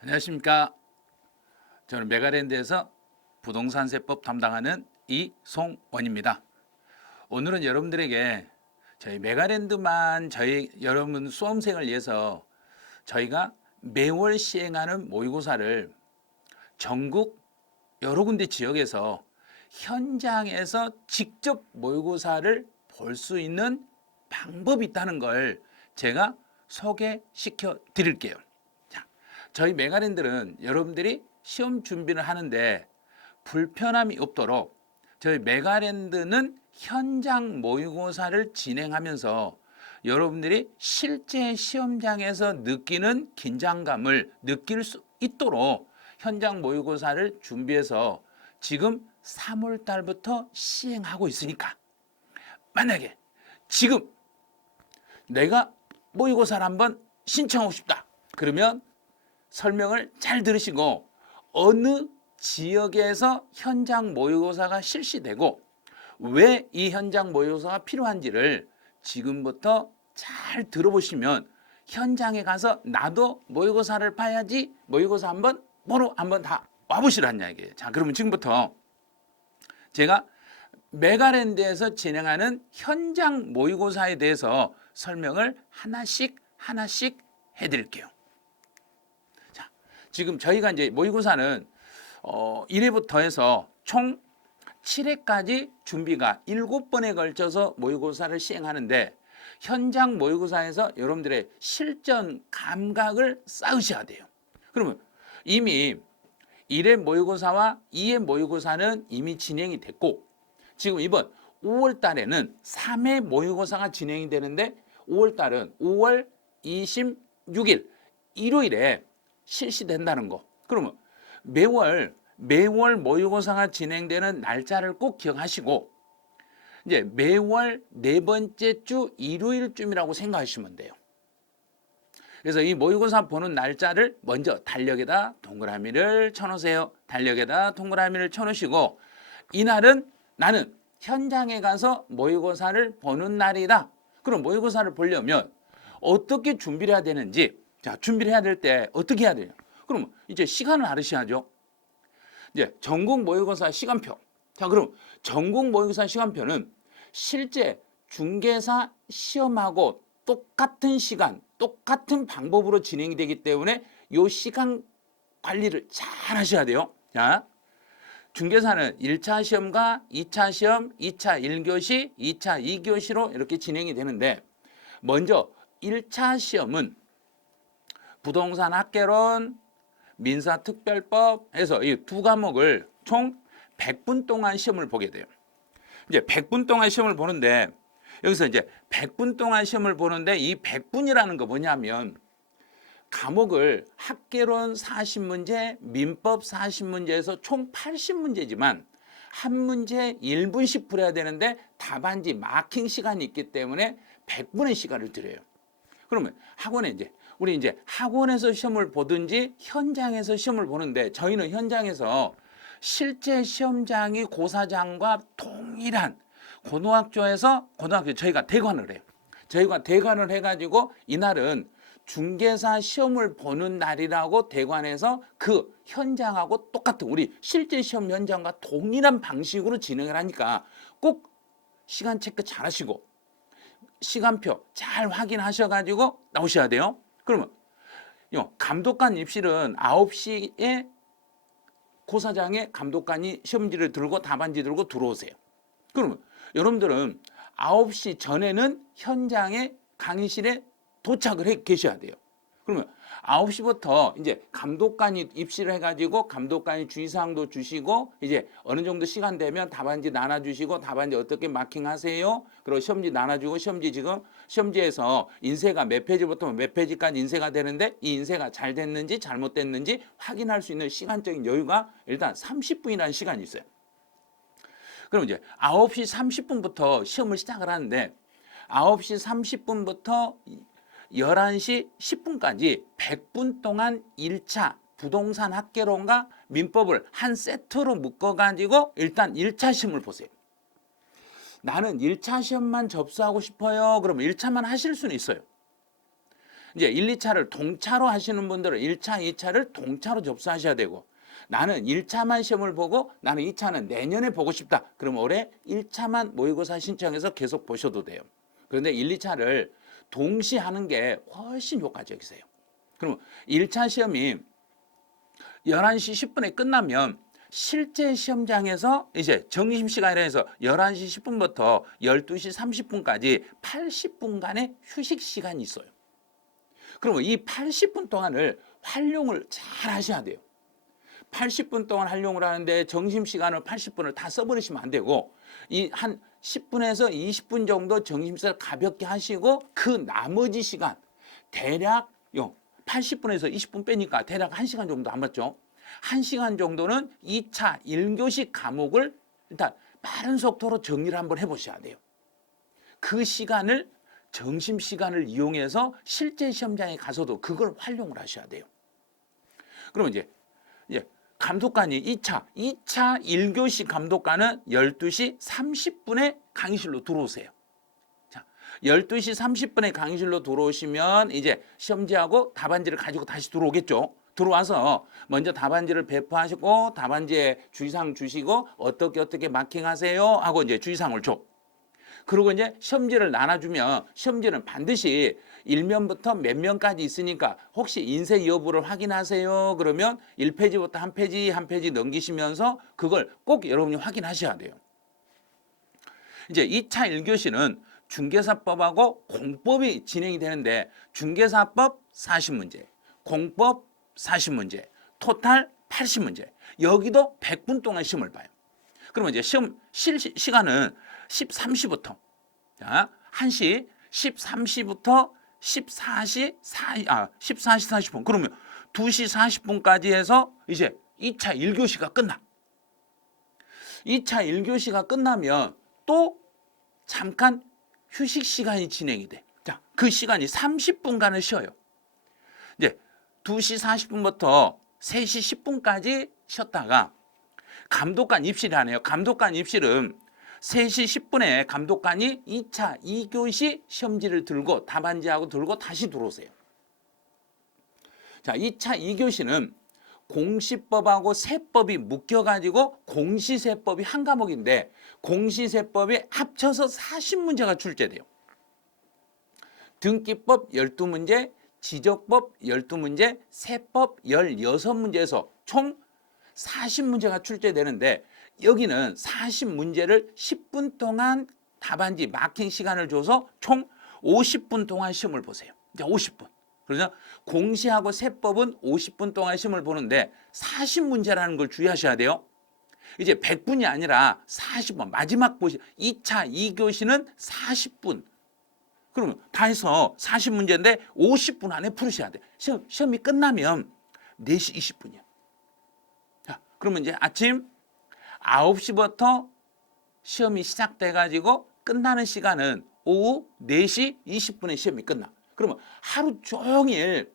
안녕하십니까. 저는 메가랜드에서 부동산세법 담당하는 이송원입니다. 오늘은 여러분들에게 저희 메가랜드만 여러분 수험생을 위해서 저희가 매월 시행하는 모의고사를 전국 여러 군데 지역에서 현장에서 직접 모의고사를 볼 수 있는 방법이 있다는 걸 제가 소개시켜 드릴게요. 저희 메가랜드는 여러분들이 시험 준비를 하는데 불편함이 없도록 저희 메가랜드는 현장 모의고사를 진행하면서 여러분들이 실제 시험장에서 느끼는 긴장감을 느낄 수 있도록 현장 모의고사를 준비해서 지금 3월 달부터 시행하고 있으니까 만약에 지금 내가 모의고사를 한번 신청하고 싶다 그러면 설명을 잘 들으시고 어느 지역에서 현장 모의고사가 실시되고 왜 이 현장 모의고사가 필요한지를 지금부터 잘 들어보시면 현장에 가서 나도 모의고사를 봐야지 모의고사 한번 보러 한번 다 와보시라는 이야기예요. 자, 그러면 지금부터 제가 메가랜드에서 진행하는 현장 모의고사에 대해서 설명을 하나씩 해드릴게요. 지금 저희가 이제 모의고사는 1회부터 해서 총 7회까지 준비가 7번에 걸쳐서 모의고사를 시행하는데 현장 모의고사에서 여러분들의 실전 감각을 쌓으셔야 돼요. 그러면 이미 1회 모의고사와 2회 모의고사는 이미 진행이 됐고 지금 이번 5월 달에는 3회 모의고사가 진행이 되는데 5월 달은 5월 26일 일요일에 실시된다는 거. 그러면 매월 모의고사가 진행되는 날짜를 꼭 기억하시고 이제 매월 네 번째 주 일요일쯤이라고 생각하시면 돼요. 그래서 이 모의고사 보는 날짜를 먼저 달력에다 동그라미를 쳐놓으세요. 달력에다 동그라미를 쳐놓으시고 이날은 나는 현장에 가서 모의고사를 보는 날이다. 그럼 모의고사를 보려면 어떻게 준비를 해야 되는지 자, 준비를 해야 될 때 어떻게 해야 되냐? 그럼 이제 시간을 알으셔야죠. 이제 전국 모의고사 시간표. 자, 그럼 전국 모의고사 시간표는 실제 중개사 시험하고 똑같은 시간, 똑같은 방법으로 진행이 되기 때문에 이 시간 관리를 잘 하셔야 돼요. 자, 중개사는 1차 시험과 2차 시험, 2차 1교시, 2차 2교시로 이렇게 진행이 되는데 먼저 1차 시험은 부동산 학개론, 민사특별법 해서 이 두 과목을 총 100분 동안 시험을 보게 돼요. 이제 100분 동안 시험을 보는데 여기서 이제 100분 동안 시험을 보는데 이 100분이라는 거 뭐냐면 과목을 학개론 40문제, 민법 40문제에서 총 80문제지만 한 문제 1분씩 풀어야 되는데 답안지 마킹 시간이 있기 때문에 100분의 시간을 드려요. 그러면 우리 이제 학원에서 시험을 보든지 현장에서 시험을 보는데 저희는 현장에서 실제 시험장이 고사장과 동일한 고등학교 저희가 대관을 해요. 저희가 대관을 해가지고 이날은 중개사 시험을 보는 날이라고 대관해서 그 현장하고 똑같은 우리 실제 시험 현장과 동일한 방식으로 진행을 하니까 꼭 시간 체크 잘 하시고 시간표 잘 확인하셔가지고 나오셔야 돼요. 그러면 감독관 입실은 9시에 고사장에 감독관이 시험지를 들고 답안지 들고 들어오세요. 그러면 여러분들은 9시 전에는 현장에 강의실에 도착을 해 계셔야 돼요. 그러면 9시부터 이제 감독관이 입실을 해가지고 감독관이 주의사항도 주시고 이제 어느 정도 시간 되면 답안지 나눠주시고 답안지 어떻게 마킹하세요? 그리고 시험지 나눠주고 시험지에서 인쇄가 몇 페이지부터 몇 페이지까지 인쇄가 되는데 이 인쇄가 잘 됐는지 잘못됐는지 확인할 수 있는 시간적인 여유가 일단 30분이라는 시간이 있어요. 그럼 이제 9시 30분부터 시험을 시작을 하는데 9시 30분부터 11시 10분까지 100분 동안 1차 부동산 학개론과 민법을 한 세트로 묶어가지고 일단 1차 시험을 보세요. 나는 1차 시험만 접수하고 싶어요. 그러면 1차만 하실 수는 있어요. 이제 1, 2차를 동차로 하시는 분들은 1차, 2차를 동차로 접수하셔야 되고 나는 1차만 시험을 보고 나는 2차는 내년에 보고 싶다. 그럼 올해 1차만 모의고사 신청해서 계속 보셔도 돼요. 그런데 1, 2차를 동시에 하는 게 훨씬 효과적이세요. 그럼 1차 시험이 11시 10분에 끝나면 실제 시험장에서 이제 점심시간이라 해서 11시 10분부터 12시 30분까지 80분간의 휴식 시간이 있어요. 그러면 이 80분 동안을 활용을 잘 하셔야 돼요. 80분 동안 활용을 하는데 점심시간을 80분을 다 써버리시면 안 되고 이 한 10분에서 20분 정도 점심시간 가볍게 하시고 그 나머지 시간 대략 80분에서 20분 빼니까 대략 1시간 정도 안 맞죠? 1시간 정도는 2차 1교시 과목을 일단 빠른 속도로 정리를 한번 해보셔야 돼요. 그 시간을 점심시간을 이용해서 실제 시험장에 가서도 그걸 활용을 하셔야 돼요. 그러면 이제 감독관이 2차 1교시 감독관은 12시 30분에 강의실로 들어오세요. 자, 12시 30분에 강의실로 들어오시면 이제 시험지하고 답안지를 가지고 다시 들어오겠죠. 들어와서 먼저 답안지를 배포하시고 답안지에 주의사항 주시고 어떻게 마킹하세요 하고 이제 주의사항을 줘. 그리고 이제 시험지를 나눠주면 시험지는 반드시 1면부터 몇 면까지 있으니까 혹시 인쇄 여부를 확인하세요. 그러면 1페이지부터 한 페이지 넘기시면서 그걸 꼭 여러분이 확인하셔야 돼요. 이제 2차 1교시는 중개사법하고 공법이 진행이 되는데 중개사법 40문제, 공법 40문제, 토탈 80문제. 여기도 100분 동안 시험을 봐요. 그러면 이제 시험 시간은 13시부터 1시 13시부터 14시 40분. 그러면 2시 40분까지 해서 이제 2차 1교시가 끝나. 2차 1교시가 끝나면 또 잠깐 휴식 시간이 진행이 돼. 자, 그 시간이 30분간을 쉬어요. 이제 2시 40분부터 3시 10분까지 쉬었다가 감독관 입실이 하네요. 감독관 입실은 3시 10분에 감독관이 2차 2교시 시험지를 들고 답안지하고 들고 다시 들어오세요. 자, 2차 2교시는 공시법하고 세법이 묶여가지고 공시세법이 한 과목인데 공시세법이 합쳐서 40문제가 출제돼요. 등기법 12문제, 지적법 12문제, 세법 16문제에서 총 40문제가 출제되는데 여기는 40문제를 10분 동안 답안지 마킹 시간을 줘서 총 50분 동안 시험을 보세요. 이제 50분. 그래서 공시하고 세법은 50분 동안 시험을 보는데 40문제라는 걸 주의하셔야 돼요. 이제 100분이 아니라 40분. 마지막 보시 2차 2교시는 40분. 그러면 다 해서 40문제인데 50분 안에 풀으셔야 돼. 시험이 끝나면 4시 20분이야. 자, 그러면 이제 아침 9시부터 시험이 시작돼가지고 끝나는 시간은 오후 4시 20분에 시험이 끝나. 그러면 하루 종일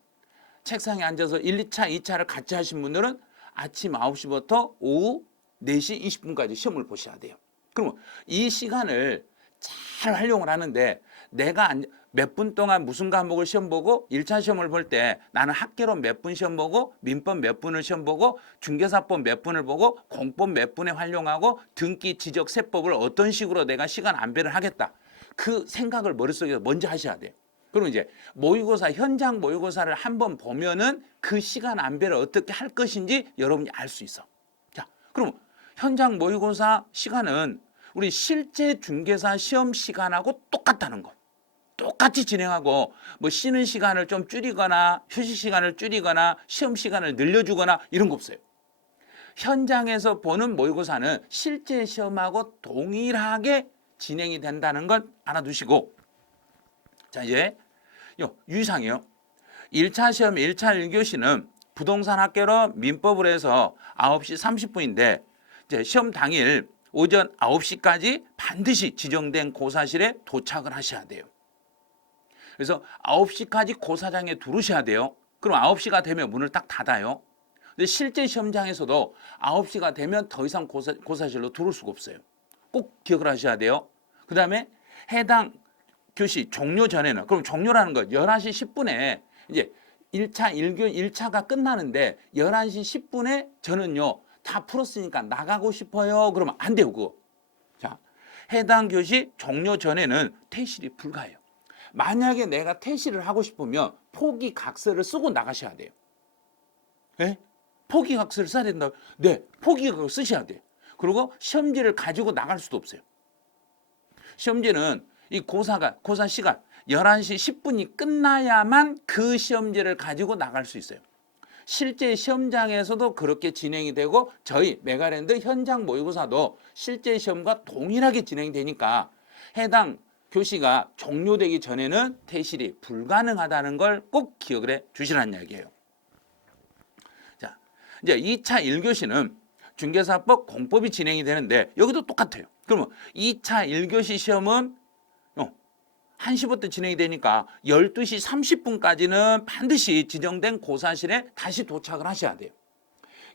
책상에 앉아서 1, 2차, 2차를 같이 하신 분들은 아침 9시부터 오후 4시 20분까지 시험을 보셔야 돼요. 그러면 이 시간을 잘 활용을 하는데 내가 몇 분 동안 무슨 과목을 시험 보고 1차 시험을 볼 때 나는 학개론 몇 분 시험 보고 민법 몇 분을 시험 보고 중개사법 몇 분을 보고 공법 몇 분에 활용하고 등기 지적 세법을 어떤 식으로 내가 시간 안배를 하겠다. 그 생각을 머릿속에서 먼저 하셔야 돼요. 그럼 이제 모의고사 현장 모의고사를 한번 보면은 그 시간 안배를 어떻게 할 것인지 여러분이 알 수 있어. 자, 그럼 현장 모의고사 시간은 우리 실제 중개사 시험 시간하고 똑같다는 거. 똑같이 진행하고 뭐 쉬는 시간을 좀 줄이거나 휴식 시간을 줄이거나 시험 시간을 늘려주거나 이런 거 없어요. 현장에서 보는 모의고사는 실제 시험하고 동일하게 진행이 된다는 걸 알아두시고 자 이제 유의사항이요. 1차 시험 1차 1교시는 부동산 학개론 민법으로 해서 9시 30분인데 이제 시험 당일 오전 9시까지 반드시 지정된 고사실에 도착을 하셔야 돼요. 그래서 9시까지 고사장에 들어오셔야 돼요. 그럼 9시가 되면 문을 딱 닫아요. 근데 실제 시험장에서도 9시가 되면 더 이상 고사실로 들어올 수가 없어요. 꼭 기억을 하셔야 돼요. 그 다음에 해당 교시 종료 전에는 그럼 종료라는 거 11시 10분에 이제 1차가 끝나는데 11시 10분에 저는요 다 풀었으니까 나가고 싶어요. 그러면 안 돼요, 그거. 자, 해당 교시 종료 전에는 퇴실이 불가해요. 만약에 내가 퇴실을 하고 싶으면 포기각서를 쓰고 나가셔야 돼요. 예? 포기각서를 써야 된다. 네, 포기각서 쓰셔야 돼요. 그리고 시험지를 가지고 나갈 수도 없어요. 시험지는 이 고사 시간 11시 10분이 끝나야만 그 시험지를 가지고 나갈 수 있어요. 실제 시험장에서도 그렇게 진행이 되고 저희 메가랜드 현장 모의고사도 실제 시험과 동일하게 진행되니까 해당 교시가 종료되기 전에는 퇴실이 불가능하다는 걸 꼭 기억을 해 주시라는 이야기예요. 자, 이제 2차 1교시는 중개사법 공법이 진행이 되는데 여기도 똑같아요. 그러면 2차 1교시 시험은 1시부터 진행이 되니까 12시 30분까지는 반드시 지정된 고사실에 다시 도착을 하셔야 돼요.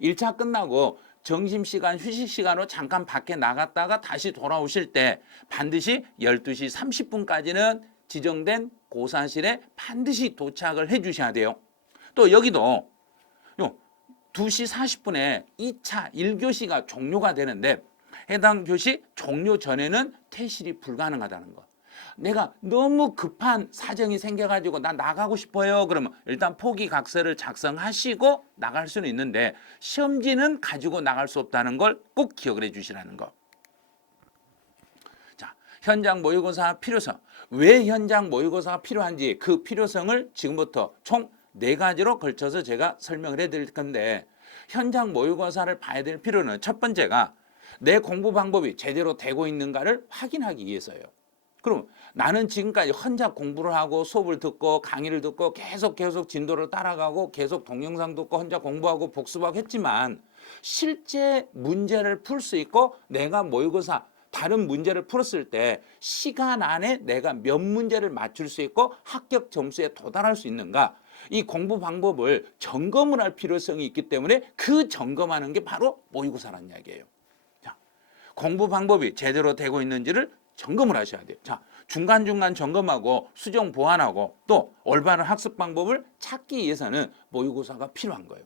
1차 끝나고 점심시간, 휴식시간으로 잠깐 밖에 나갔다가 다시 돌아오실 때 반드시 12시 30분까지는 지정된 고사실에 반드시 도착을 해 주셔야 돼요. 또 여기도 2시 40분에 2차 1교시가 종료가 되는데 해당 교시 종료 전에는 퇴실이 불가능하다는 거. 내가 너무 급한 사정이 생겨가지고 나 나가고 싶어요. 그러면 일단 포기각서를 작성하시고 나갈 수는 있는데 시험지는 가지고 나갈 수 없다는 걸 꼭 기억을 해 주시라는 거. 자, 현장 모의고사 필요성. 왜 현장 모의고사가 필요한지 그 필요성을 지금부터 총 4가지로 걸쳐서 제가 설명을 해드릴 건데 현장 모의고사를 봐야 될 필요는 첫 번째가 내 공부 방법이 제대로 되고 있는가를 확인하기 위해서예요. 그럼 나는 지금까지 혼자 공부를 하고 수업을 듣고 강의를 듣고 계속 진도를 따라가고 계속 동영상 듣고 혼자 공부하고 복습하고 했지만 실제 문제를 풀 수 있고 내가 모의고사 다른 문제를 풀었을 때 시간 안에 내가 몇 문제를 맞출 수 있고 합격 점수에 도달할 수 있는가, 이 공부 방법을 점검을 할 필요성이 있기 때문에 그 점검하는 게 바로 모의고사라는 이야기예요. 자, 공부 방법이 제대로 되고 있는지를 점검을 하셔야 돼요. 자, 중간중간 점검하고 수정 보완하고 또 올바른 학습 방법을 찾기 위해서는 모의고사가 필요한 거예요.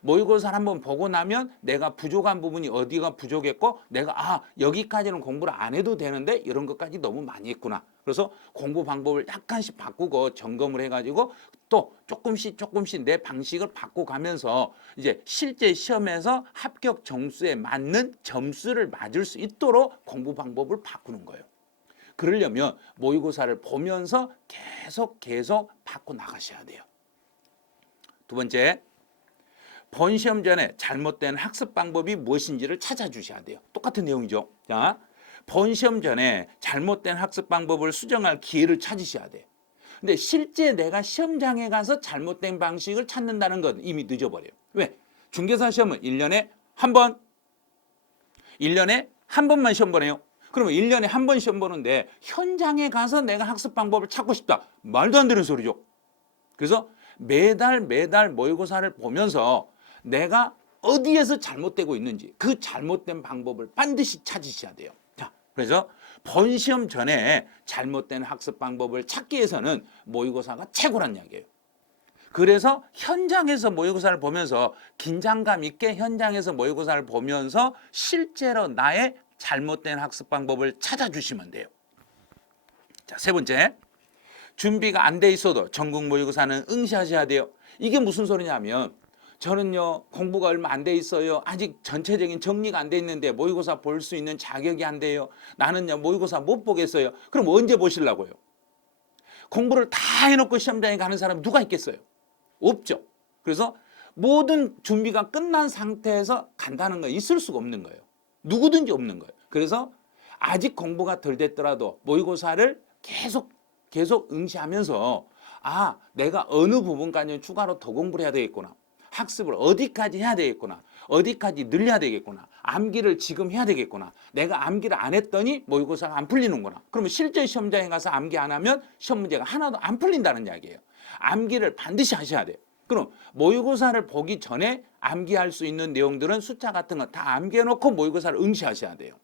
모의고사를 한번 보고 나면 내가 부족한 부분이 어디가 부족했고 내가 여기까지는 공부를 안 해도 되는데 이런 것까지 너무 많이 했구나. 그래서 공부 방법을 약간씩 바꾸고 점검을 해가지고 또 조금씩 내 방식을 바꿔가면서 이제 실제 시험에서 합격 점수에 맞는 점수를 맞을 수 있도록 공부 방법을 바꾸는 거예요. 그러려면 모의고사를 보면서 계속 바꿔 나가셔야 돼요. 두 번째, 본 시험 전에 잘못된 학습 방법이 무엇인지를 찾아주셔야 돼요. 똑같은 내용이죠. 자, 본 시험 전에 잘못된 학습 방법을 수정할 기회를 찾으셔야 돼요. 근데 실제 내가 시험장에 가서 잘못된 방식을 찾는다는 건 이미 늦어버려요. 왜? 중개사 시험은 1년에 한 번만 시험 보네요. 그러면 1년에 한 번 시험 보는데 현장에 가서 내가 학습 방법을 찾고 싶다. 말도 안 되는 소리죠. 그래서 매달 모의고사를 보면서 내가 어디에서 잘못되고 있는지 그 잘못된 방법을 반드시 찾으셔야 돼요. 자, 그래서 본 시험 전에 잘못된 학습 방법을 찾기 위해서는 모의고사가 최고란 이야기예요. 그래서 현장에서 모의고사를 보면서 긴장감 있게 현장에서 모의고사를 보면서 실제로 나의 잘못된 학습 방법을 찾아주시면 돼요. 자, 세 번째, 준비가 안 돼 있어도 전국 모의고사는 응시하셔야 돼요. 이게 무슨 소리냐면 저는요 공부가 얼마 안 돼 있어요. 아직 전체적인 정리가 안 돼 있는데 모의고사 볼 수 있는 자격이 안 돼요. 나는요 모의고사 못 보겠어요. 그럼 언제 보시려고요? 공부를 다 해놓고 시험장에 가는 사람이 누가 있겠어요? 없죠. 그래서 모든 준비가 끝난 상태에서 간다는 건 있을 수가 없는 거예요. 누구든지 없는 거예요. 그래서 아직 공부가 덜 됐더라도 모의고사를 계속 응시하면서 내가 어느 부분까지 추가로 더 공부를 해야 되겠구나. 학습을 어디까지 해야 되겠구나. 어디까지 늘려야 되겠구나. 암기를 지금 해야 되겠구나. 내가 암기를 안 했더니 모의고사가 안 풀리는구나. 그러면 실제 시험장에 가서 암기 안 하면 시험 문제가 하나도 안 풀린다는 이야기예요. 암기를 반드시 하셔야 돼요. 그럼 모의고사를 보기 전에 암기할 수 있는 내용들은 숫자 같은 거 다 암기해놓고 모의고사를 응시하셔야 돼요.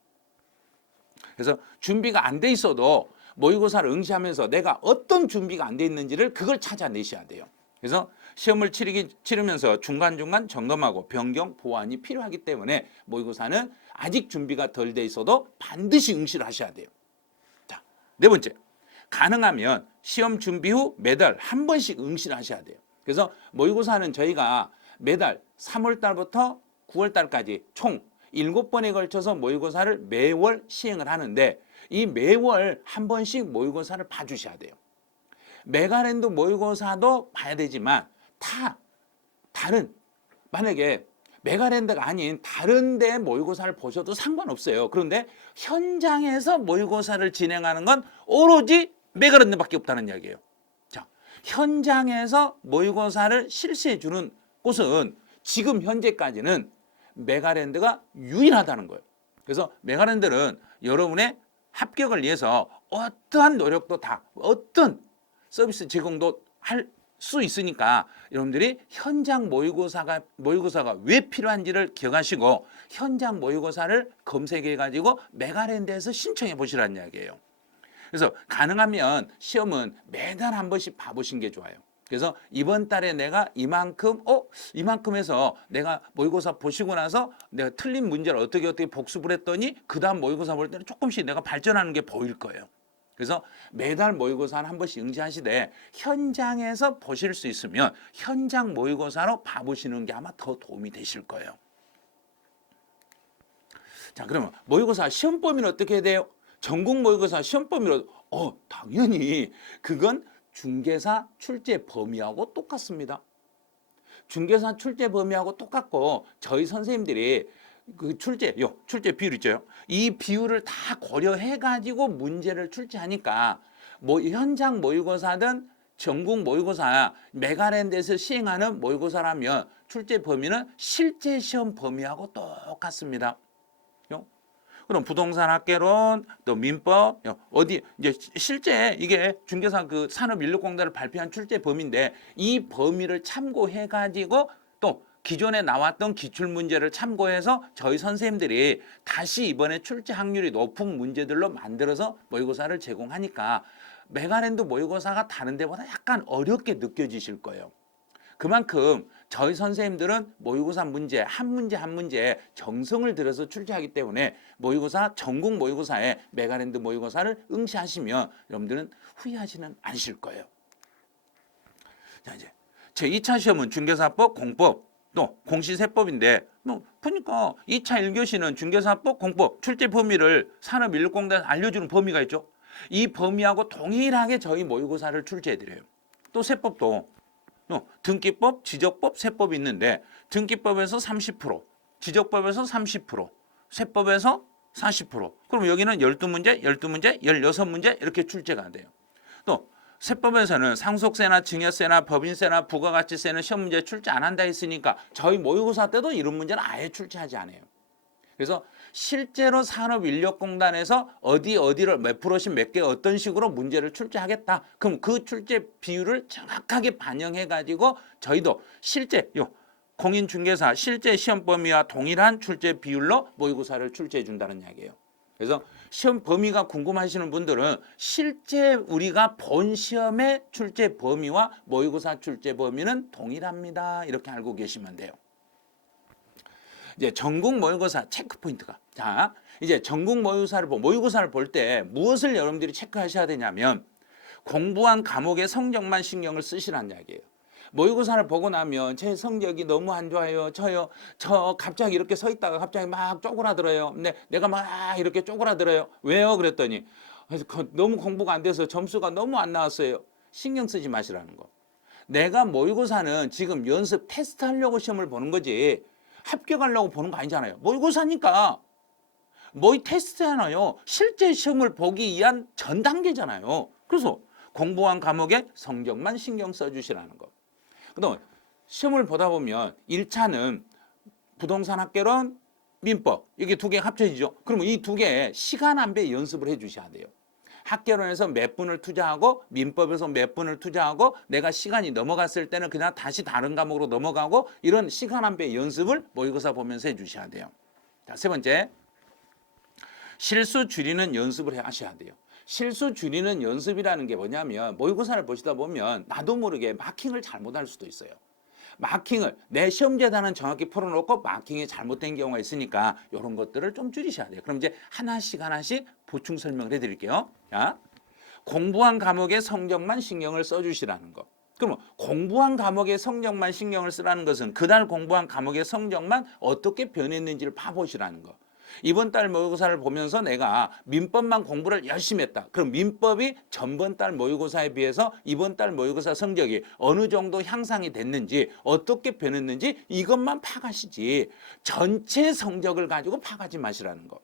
그래서 준비가 안 돼 있어도 모의고사를 응시하면서 내가 어떤 준비가 안 돼 있는지를 그걸 찾아내셔야 돼요. 그래서 시험을 치르면서 중간중간 점검하고 변경, 보완이 필요하기 때문에 모의고사는 아직 준비가 덜 돼 있어도 반드시 응시를 하셔야 돼요. 자, 네 번째. 가능하면 시험 준비 후 매달 한 번씩 응시를 하셔야 돼요. 그래서 모의고사는 저희가 매달 3월 달부터 9월 달까지 총 7번에 걸쳐서 모의고사를 매월 시행을 하는데 이 매월 한 번씩 모의고사를 봐주셔야 돼요. 메가랜드 모의고사도 봐야 되지만 다른 만약에 메가랜드가 아닌 다른 데 모의고사를 보셔도 상관없어요. 그런데 현장에서 모의고사를 진행하는 건 오로지 메가랜드밖에 없다는 이야기예요. 자, 현장에서 모의고사를 실시해 주는 곳은 지금 현재까지는 메가랜드가 유일하다는 거예요. 그래서 메가랜드는 여러분의 합격을 위해서 어떠한 노력도 어떤 서비스 제공도 할 수 있으니까 여러분들이 현장 모의고사가 왜 필요한지를 기억하시고 현장 모의고사를 검색해 가지고 메가랜드에서 신청해 보시라는 이야기예요. 그래서 가능하면 시험은 매달 한 번씩 봐보신 게 좋아요. 그래서 이번 달에 내가 이만큼 해서 내가 모의고사 보시고 나서 내가 틀린 문제를 어떻게 복습을 했더니 그 다음 모의고사 볼 때는 조금씩 내가 발전하는 게 보일 거예요. 그래서 매달 모의고사 한 번씩 응시하시되 현장에서 보실 수 있으면 현장 모의고사로 봐보시는 게 아마 더 도움이 되실 거예요. 자, 그러면 모의고사 시험 범위는 어떻게 해야 돼요? 전국 모의고사 시험 범위로 당연히 그건 중개사 출제 범위하고 똑같습니다. 중개사 출제 범위하고 똑같고 저희 선생님들이 그 출제 비율 있죠. 이 비율을 다 고려해 가지고 문제를 출제하니까 현장 모의고사든 전국 모의고사 메가랜드에서 시행하는 모의고사라면 출제 범위는 실제 시험 범위하고 똑같습니다. 그럼 부동산 학개론 또 민법 어디 이제 실제 이게 중개사 그 산업인력공단을 발표한 출제 범위인데 이 범위를 참고해 가지고 또 기존에 나왔던 기출문제를 참고해서 저희 선생님들이 다시 이번에 출제 확률이 높은 문제들로 만들어서 모의고사를 제공하니까 메가랜드 모의고사가 다른 데보다 약간 어렵게 느껴지실 거예요. 그만큼 저희 선생님들은 모의고사 문제 한 문제 정성을 들여서 출제하기 때문에 모의고사 전국 모의고사에 메가랜드 모의고사를 응시하시면 여러분들은 후회하지는 않으실 거예요. 자, 이제 제 2차 시험은 중개사법, 공법 또 공시세법인데 보니까 2차 1교시는 중개사법, 공법 출제 범위를 산업인력공단에서 알려주는 범위가 있죠. 이 범위하고 동일하게 저희 모의고사를 출제해드려요. 또 세법도 등기법, 지적법, 세법이 있는데 등기법에서 30%, 지적법에서 30%, 세법에서 40%. 그럼 여기는 12문제, 12문제, 16문제 이렇게 출제가 돼요. 또 세법에서는 상속세나 증여세나 법인세나 부가가치세는 시험 문제 출제 안 한다 했으니까 저희 모의고사 때도 이런 문제는 아예 출제하지 않아요. 그래서 실제로 산업인력공단에서 어디를 몇 프로씩 몇 개 어떤 식으로 문제를 출제하겠다. 그럼 그 출제 비율을 정확하게 반영해 가지고 저희도 실제 공인중개사 실제 시험 범위와 동일한 출제 비율로 모의고사를 출제해 준다는 이야기예요. 그래서 시험 범위가 궁금하시는 분들은 실제 우리가 본 시험의 출제 범위와 모의고사 출제 범위는 동일합니다. 이렇게 알고 계시면 돼요. 이제 전국 모의고사 체크 포인트가 이제 전국 모의고사를 볼 때 무엇을 여러분들이 체크하셔야 되냐면 공부한 과목의 성적만 신경을 쓰시라는 이야기예요. 모의고사를 보고 나면 제 성적이 너무 안 좋아요. 저 갑자기 이렇게 서 있다가 갑자기 막 쪼그라들어요. 근데 내가 막 이렇게 쪼그라들어요. 왜요? 그랬더니 너무 공부가 안 돼서 점수가 너무 안 나왔어요. 신경 쓰지 마시라는 거. 내가 모의고사는 지금 연습 테스트 하려고 시험을 보는 거지 합격하려고 보는 거 아니잖아요. 모의고사니까 모의 테스트잖아요. 실제 시험을 보기 위한 전 단계잖아요. 그래서 공부한 과목의 성적만 신경 써주시라는 거. 그다음 시험을 보다 보면 1차는 부동산 학개론, 민법 이게 두 개 합쳐지죠. 그러면 이 두 개 시간 안배 연습을 해 주셔야 돼요. 학개론에서 몇 분을 투자하고 민법에서 몇 분을 투자하고 내가 시간이 넘어갔을 때는 그냥 다시 다른 과목으로 넘어가고 이런 시간 안배 연습을 모의고사 보면서 해 주셔야 돼요. 자, 세 번째. 실수 줄이는 연습을 하셔야 돼요. 실수 줄이는 연습이라는 게 뭐냐면 모의고사를 보시다 보면 나도 모르게 마킹을 잘못할 수도 있어요. 마킹을 내 시험 재단은 정확히 풀어놓고 마킹이 잘못된 경우가 있으니까 이런 것들을 좀 줄이셔야 돼요. 그럼 이제 하나씩 보충 설명을 해드릴게요. 자, 공부한 과목의 성적만 신경을 써주시라는 거. 그러면 공부한 과목의 성적만 신경을 쓰라는 것은 그날 공부한 과목의 성적만 어떻게 변했는지를 봐보시라는 거. 이번 달 모의고사를 보면서 내가 민법만 공부를 열심히 했다. 그럼 민법이 전번 달 모의고사에 비해서 이번 달 모의고사 성적이 어느 정도 향상이 됐는지 어떻게 변했는지 이것만 파가시지 전체 성적을 가지고 파가지 마시라는 거.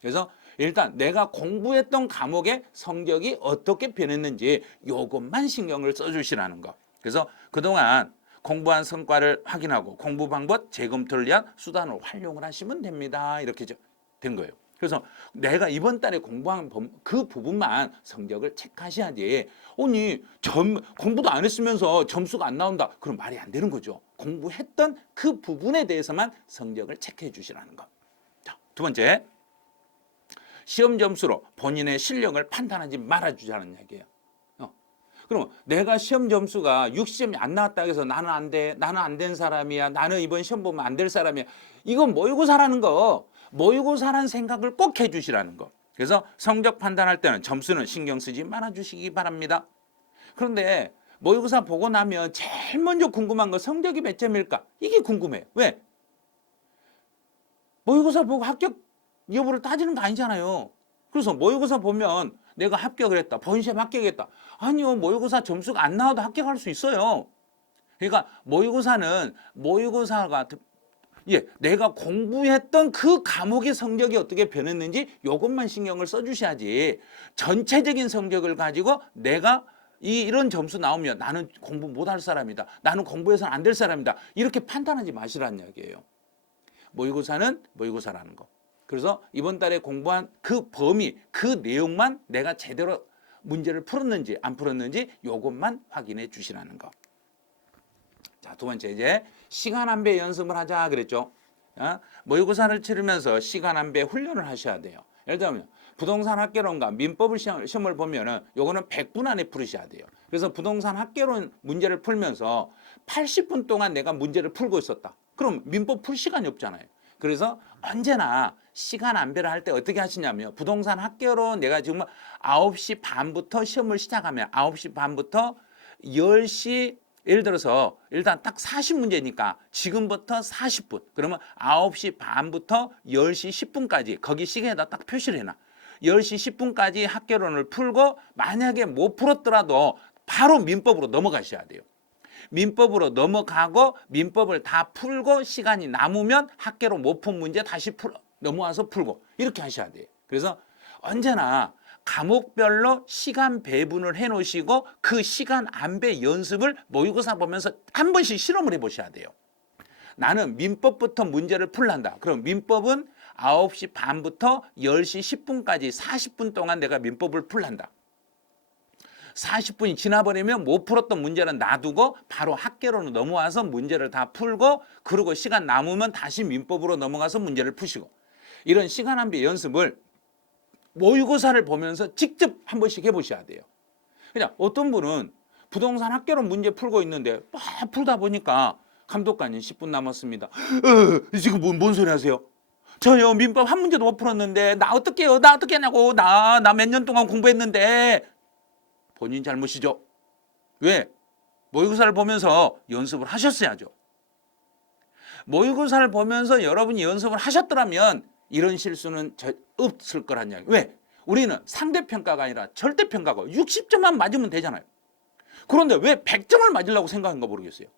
그래서 일단 내가 공부했던 과목의 성적이 어떻게 변했는지 요것만 신경을 써주시라는 거. 그래서 그동안 공부한 성과를 확인하고 공부 방법 재검토를 위한 수단으로 활용을 하시면 됩니다. 이렇게 된 거예요. 그래서 내가 이번 달에 공부한 그 부분만 성적을 체크하셔야지. 아니 공부도 안 했으면서 점수가 안 나온다. 그럼 말이 안 되는 거죠. 공부했던 그 부분에 대해서만 성적을 체크해 주시라는 거. 자, 두 번째. 시험 점수로 본인의 실력을 판단하지 말아주자는 얘기예요. 그럼 내가 시험 점수가 60점이 안 나왔다 해서 나는 안 돼. 나는 안 된 사람이야. 나는 이번 시험 보면 안 될 사람이야. 이건 모의고사라는 거. 모의고사라는 생각을 꼭 해주시라는 거. 그래서 성적 판단할 때는 점수는 신경 쓰지 말아주시기 바랍니다. 그런데 모의고사 보고 나면 제일 먼저 궁금한 거 성적이 몇 점일까? 이게 궁금해요. 왜? 모의고사 보고 합격 여부를 따지는 거 아니잖아요. 그래서 모의고사 보면 내가 합격을 했다. 본시험 합격했다. 아니요. 모의고사 점수가 안 나와도 합격할 수 있어요. 그러니까 모의고사가 내가 공부했던 그 과목의 성적이 어떻게 변했는지 이것만 신경을 써주셔야지 전체적인 성적을 가지고 내가 이런 점수 나오면 나는 공부 못할 사람이다. 나는 공부해서는 안 될 사람이다. 이렇게 판단하지 마시라는 이야기예요. 모의고사는 모의고사라는 거. 그래서 이번 달에 공부한 그 범위, 그 내용만 내가 제대로 문제를 풀었는지 안 풀었는지 이것만 확인해 주시라는 거. 자, 두 번째 이제 시간 안배 연습을 하자 그랬죠. 모의고사를 치르면서 시간 안배 훈련을 하셔야 돼요. 예를 들면 부동산 학개론과 민법을 시험을 보면은 요거는 100분 안에 풀으셔야 돼요. 그래서 부동산 학개론 문제를 풀면서 80분 동안 내가 문제를 풀고 있었다. 그럼 민법 풀 시간이 없잖아요. 그래서 언제나 시간 안배를 할 때 어떻게 하시냐면 부동산 학개론 내가 지금 9시 반부터 시험을 시작하면 9시 반부터 10시 예를 들어서 일단 딱 40문제니까 지금부터 40분 그러면 9시 반부터 10시 10분까지 거기 시계에다 딱 표시를 해놔. 10시 10분까지 학개론을 풀고 만약에 못 풀었더라도 바로 민법으로 넘어가셔야 돼요. 민법으로 넘어가고 민법을 다 풀고 시간이 남으면 학개론 못 푼 문제 다시 넘어와서 풀고 이렇게 하셔야 돼요. 그래서 언제나 과목별로 시간 배분을 해놓으시고 그 시간 안배 연습을 모의고사 보면서 한 번씩 실험을 해보셔야 돼요. 나는 민법부터 문제를 풀란다. 그럼 민법은 9시 반부터 10시 10분까지 40분 동안 내가 민법을 풀란다. 40분이 지나버리면 못 풀었던 문제는 놔두고 바로 학개론으로 넘어와서 문제를 다 풀고 그리고 시간 남으면 다시 민법으로 넘어가서 문제를 푸시고 이런 시간 안배 연습을 모의고사를 보면서 직접 한 번씩 해보셔야 돼요. 그냥 어떤 분은 부동산 학개론 문제 풀고 있는데 막 풀다 보니까 감독관님 10분 남았습니다. 지금 뭔 소리 하세요? 저요 민법 한 문제도 못 풀었는데 나 어떡해요? 나 어떻게 하냐고 나 몇 년 동안 공부했는데 본인 잘못이죠. 왜? 모의고사를 보면서 연습을 하셨어야죠. 모의고사를 보면서 여러분이 연습을 하셨더라면 이런 실수는 없을 거란 이야기. 왜? 우리는 상대평가가 아니라 절대평가고 60점만 맞으면 되잖아요. 그런데 왜 100점을 맞으려고 생각한가 모르겠어요.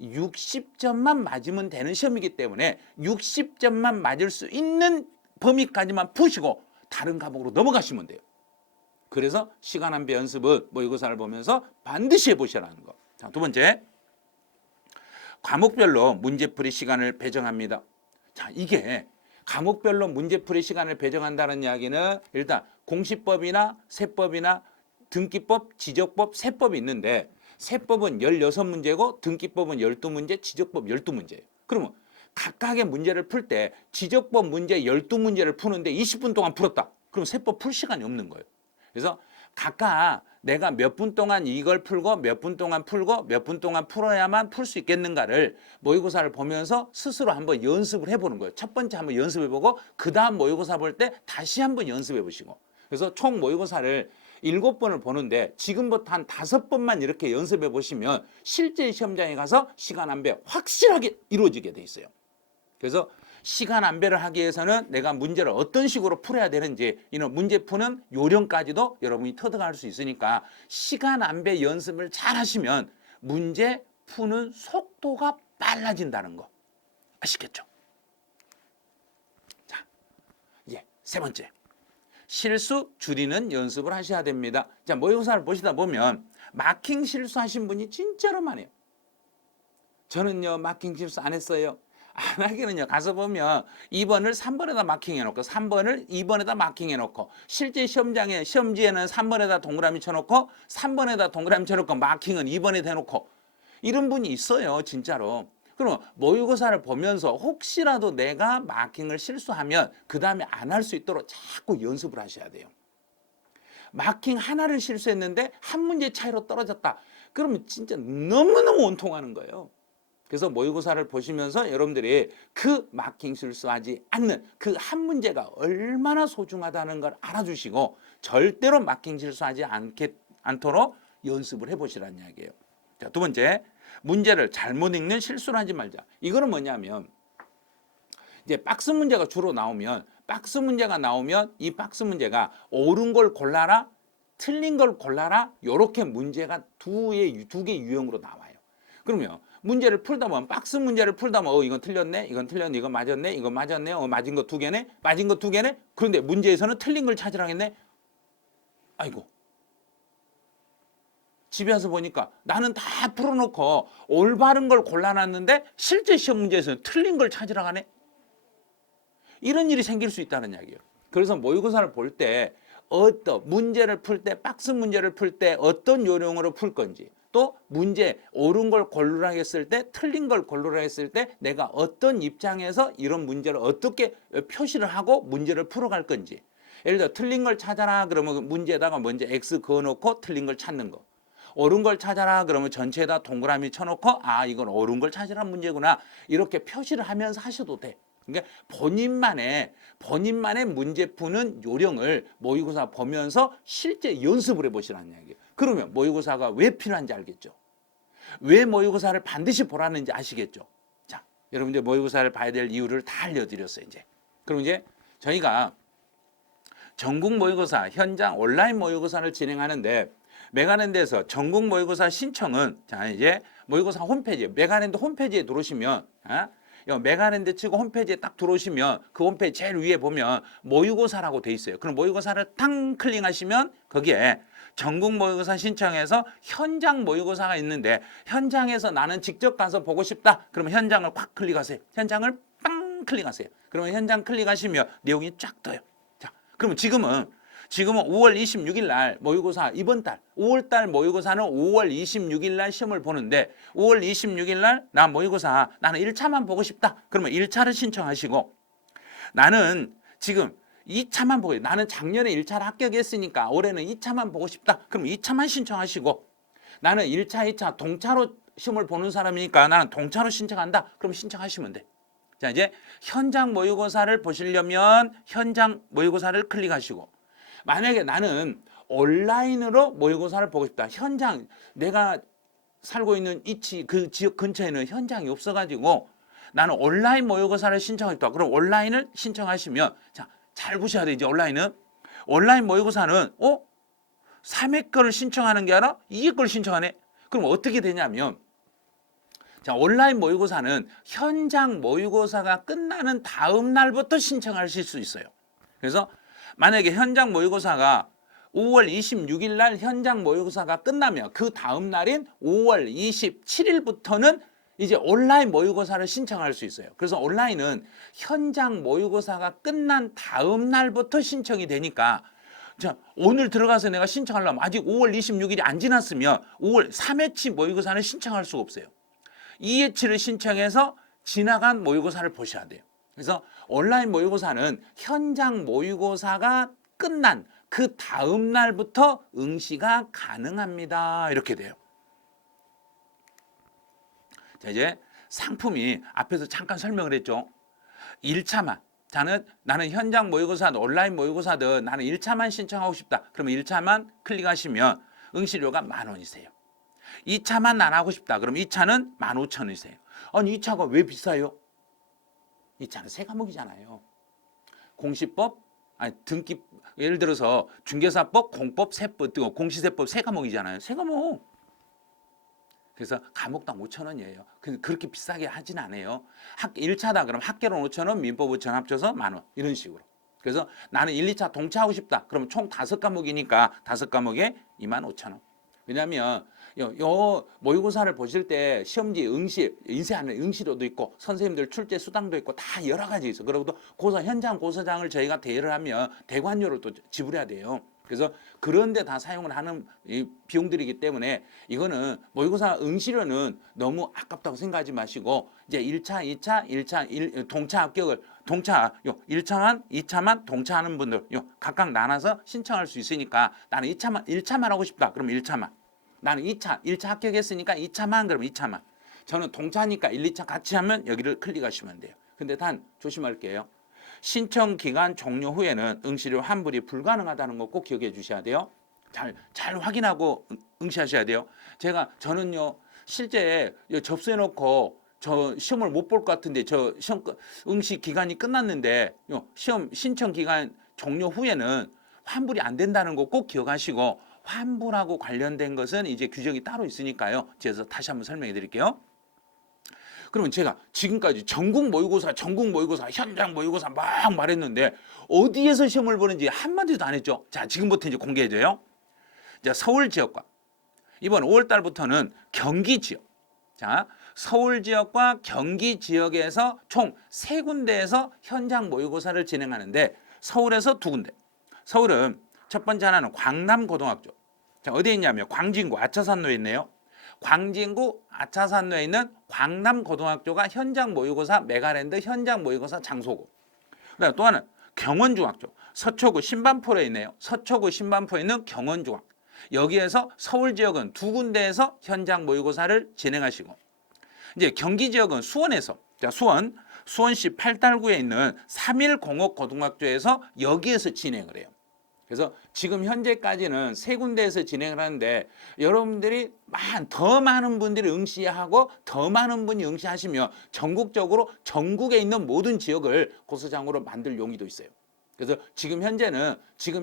60점만 맞으면 되는 시험이기 때문에 60점만 맞을 수 있는 범위까지만 푸시고 다른 과목으로 넘어가시면 돼요. 그래서 시간 안배 연습은 모의고사를 보면서 반드시 해보시라는 거. 자, 두 번째, 과목별로 문제풀이 시간을 배정합니다. 자, 이게 과목별로 문제풀이 시간을 배정한다는 이야기는 일단 공시법이나 세법이나 등기법, 지적법, 세법이 있는데 세법은 16문제고 등기법은 12문제, 지적법 12문제예요. 그러면 각각의 문제를 풀 때 지적법 문제 12문제를 푸는데 20분 동안 풀었다. 그럼 세법 풀 시간이 없는 거예요. 그래서 각각 내가 몇 분 동안 이걸 풀고 몇 분 동안 풀고 몇 분 동안 풀어야만 풀 수 있겠는가를 모의고사를 보면서 스스로 한번 연습을 해보는 거예요. 첫 번째 한번 연습해보고 그 다음 모의고사 볼 때 다시 한번 연습해보시고. 그래서 총 모의고사를 7번을 보는데 지금부터 한 5번만 이렇게 연습해 보시면 실제 시험장에 가서 시간 안배 확실하게 이루어지게 돼 있어요. 그래서 시간 안배를 하기 위해서는 내가 문제를 어떤 식으로 풀어야 되는지 이런 문제 푸는 요령까지도 여러분이 터득할 수 있으니까 시간 안배 연습을 잘 하시면 문제 푸는 속도가 빨라진다는 거 아시겠죠? 자, 세 번째. 실수 줄이는 연습을 하셔야 됩니다. 자, 모의고사를 보시다 보면 마킹 실수하신 분이 진짜로 많아요. 저는요, 마킹 실수 안 했어요. 안 하기는요, 가서 보면 2번을 3번에다 마킹해놓고 3번을 2번에다 마킹해놓고 실제 시험장에 시험지에는 3번에다 동그라미 쳐놓고 3번에다 동그라미 쳐놓고 마킹은 2번에 대놓고 이런 분이 있어요, 진짜로. 그럼 모의고사를 보면서 혹시라도 내가 마킹을 실수하면 그 다음에 안 할 수 있도록 자꾸 연습을 하셔야 돼요. 마킹 하나를 실수했는데 한 문제 차이로 떨어졌다. 그러면 진짜 너무너무 원통하는 거예요. 그래서 모의고사를 보시면서 여러분들이 그 마킹 실수하지 않는 그 한 문제가 얼마나 소중하다는 걸 알아주시고 절대로 마킹 실수하지 않도록 연습을 해보시라는 이야기예요. 자, 두 번째, 문제를 잘못 읽는 실수를 하지 말자. 이거는 뭐냐면 이제 박스 문제가 주로 나오면 박스 문제가 나오면 이 박스 문제가 옳은 걸 골라라, 틀린 걸 골라라 이렇게 문제가 두 개 유형으로 나와요. 그러면 문제를 풀다 보면 박스 문제를 풀다 보면 이건 틀렸네, 이건 틀렸네, 이건 맞았네, 이건 맞았네, 맞은 거 2개네, 맞은 거 2개네. 그런데 문제에서는 틀린 걸 찾으라겠네. 아이고. 집에 와서 보니까 나는 다 풀어놓고 올바른 걸 골라놨는데 실제 시험 문제에서는 틀린 걸 찾으러 가네. 이런 일이 생길 수 있다는 이야기예요. 그래서 모의고사를 볼 때 어떤 문제를 풀 때 박스 문제를 풀 때 어떤 요령으로 풀 건지 또 문제 옳은 걸 고르라 했을 때 틀린 걸 고르라 했을 때 내가 어떤 입장에서 이런 문제를 어떻게 표시를 하고 문제를 풀어갈 건지. 예를 들어 틀린 걸 찾아라 그러면 문제에다가 먼저 X 그어놓고 틀린 걸 찾는 거. 옳은 걸 찾아라 그러면 전체에다 동그라미 쳐놓고 아 이건 옳은 걸 찾으란 문제구나 이렇게 표시를 하면서 하셔도 돼. 그러니까 본인만의 문제 푸는 요령을 모의고사 보면서 실제 연습을 해보시라는 이야기예요. 그러면 모의고사가 왜 필요한지 알겠죠? 왜 모의고사를 반드시 보라는지 아시겠죠? 자, 여러분들 모의고사를 봐야 될 이유를 다 알려드렸어요. 이제 그럼 이제 저희가 전국 모의고사 현장 온라인 모의고사를 진행하는데 메가랜드에서 전국 모의고사 신청은 자 이제 모의고사 홈페이지 메가랜드 홈페이지에 들어오시면 메가랜드 치고 홈페이지에 딱 들어오시면 그 홈페이지 제일 위에 보면 모의고사라고 돼 있어요. 그럼 모의고사를 탕 클릭하시면 거기에 전국 모의고사 신청해서 현장 모의고사가 있는데 현장에서 나는 직접 가서 보고 싶다. 그러면 현장을 꽉 클릭하세요. 현장을 빵 클릭하세요. 그러면 현장 클릭하시면 내용이 쫙 떠요. 자, 그러면 지금은 5월 26일 날 모의고사 이번 달 5월 달 모의고사는 5월 26일 날 시험을 보는데 5월 26일 날 나 모의고사 나는 1차만 보고 싶다. 그러면 1차를 신청하시고 나는 지금 2차만 보고 나는 작년에 1차를 합격했으니까 올해는 2차만 보고 싶다. 그럼 2차만 신청하시고 나는 1차, 2차 동차로 시험을 보는 사람이니까 나는 동차로 신청한다. 그럼 신청하시면 돼. 자, 이제 현장 모의고사를 보시려면 현장 모의고사를 클릭하시고 만약에 나는 온라인으로 모의고사를 보고 싶다. 현장 내가 살고 있는 위치 그 지역 근처에는 현장이 없어가지고 나는 온라인 모의고사를 신청했다. 그럼 온라인을 신청하시면 자, 잘 보셔야 돼. 이제 온라인 모의고사는 3회 거를 신청하는 게 아니라 2회 걸 신청하네. 그럼 어떻게 되냐면 자, 온라인 모의고사는 현장 모의고사가 끝나는 다음 날부터 신청하실 수 있어요. 그래서 만약에 현장 모의고사가 5월 26일 날 현장 모의고사가 끝나면 그 다음 날인 5월 27일부터는 이제 온라인 모의고사를 신청할 수 있어요. 그래서 온라인은 현장 모의고사가 끝난 다음 날부터 신청이 되니까 자, 오늘 들어가서 내가 신청하려면 아직 5월 26일이 안 지났으면 5월 3회치 모의고사는 신청할 수가 없어요. 2회치를 신청해서 지나간 모의고사를 보셔야 돼요. 그래서 온라인 모의고사는 현장 모의고사가 끝난 그 다음 날부터 응시가 가능합니다. 이렇게 돼요. 자, 이제 상품이 앞에서 잠깐 설명을 했죠. 1차만. 나는 현장 모의고사든 온라인 모의고사든 나는 1차만 신청하고 싶다. 그러면 1차만 클릭하시면 응시료가 10,000원이세요. 2차만 안 하고 싶다. 그럼 2차는 15,000원이세요. 아니 2차가 왜 비싸요? 2차는 세 과목이잖아요. 공시법, 아니 등기, 예를 들어서 중개사법, 공법, 세법, 공시세법 세 과목이잖아요. 세 과목. 그래서 과목당 5,000원이에요. 그렇게 비싸게 하진 않아요. 1차다 그럼 학개론 5,000원, 민법 5,000원 합쳐서 10,000원 이런 식으로. 그래서 나는 1, 2차 동차하고 싶다. 그러면 총 5과목이니까 5과목에 25,000원. 왜냐하면 요 모의고사를 보실 때 시험지 응시, 인쇄하는 응시료도 있고 선생님들 출제 수당도 있고 다 여러 가지 있어. 그리고 또 현장 고사장을 저희가 대여를 하면 대관료를 또 지불해야 돼요. 그래서 그런 데 다 사용을 하는 이 비용들이기 때문에 이거는 모의고사 응시료는 너무 아깝다고 생각하지 마시고 이제 1차, 2차, 동차 합격을 1차만, 2차만 동차하는 분들 각각 나눠서 신청할 수 있으니까 나는 1차만 하고 싶다. 그럼 1차만. 나는 1차 합격했으니까 2차만 그럼 2차만. 저는 동차니까 1, 2차 같이 하면 여기를 클릭하시면 돼요. 근데 단 조심할게요. 신청 기간 종료 후에는 응시료 환불이 불가능하다는 거 꼭 기억해 주셔야 돼요. 잘 확인하고 응시하셔야 돼요. 저는요 실제 접수해 놓고 저 시험을 못 볼 것 같은데 저 시험 응시 기간이 끝났는데 시험 신청 기간 종료 후에는 환불이 안 된다는 거 꼭 기억하시고 환불하고 관련된 것은 이제 규정이 따로 있으니까요. 그래서 다시 한번 설명해 드릴게요. 그러면 제가 지금까지 전국 모의고사, 현장 모의고사 막 말했는데 어디에서 시험을 보는지 한마디도 안 했죠. 자, 지금부터 이제 공개해줘요. 자, 서울 지역과 이번 5월 달부터는 경기 지역. 자, 서울 지역과 경기 지역에서 총 3군데에서 현장 모의고사를 진행하는데 서울에서 2군데. 서울은 첫 번째 하나는 광남고등학교. 자, 어디에 있냐면 광진구 아차산로에 있네요. 광진구 아차산로에 있는 광남고등학교가 현장 모의고사 메가랜드 현장 모의고사 장소고. 그다음 또 하나는 경원중학교 서초구 신반포에 있네요. 서초구 신반포에 있는 경원중학교. 여기에서 서울 지역은 2군데에서 현장 모의고사를 진행하시고 이제 경기 지역은 수원에서 수원시 팔달구에 있는 3.1공업고등학교에서 여기에서 진행을 해요. 그래서 지금 현재까지는 3군데에서 진행을 하는데 여러분들이 더 많은 분들이 응시하고 더 많은 분이 응시하시면 전국적으로 전국에 있는 모든 지역을 고소장으로 만들 용의도 있어요. 그래서 지금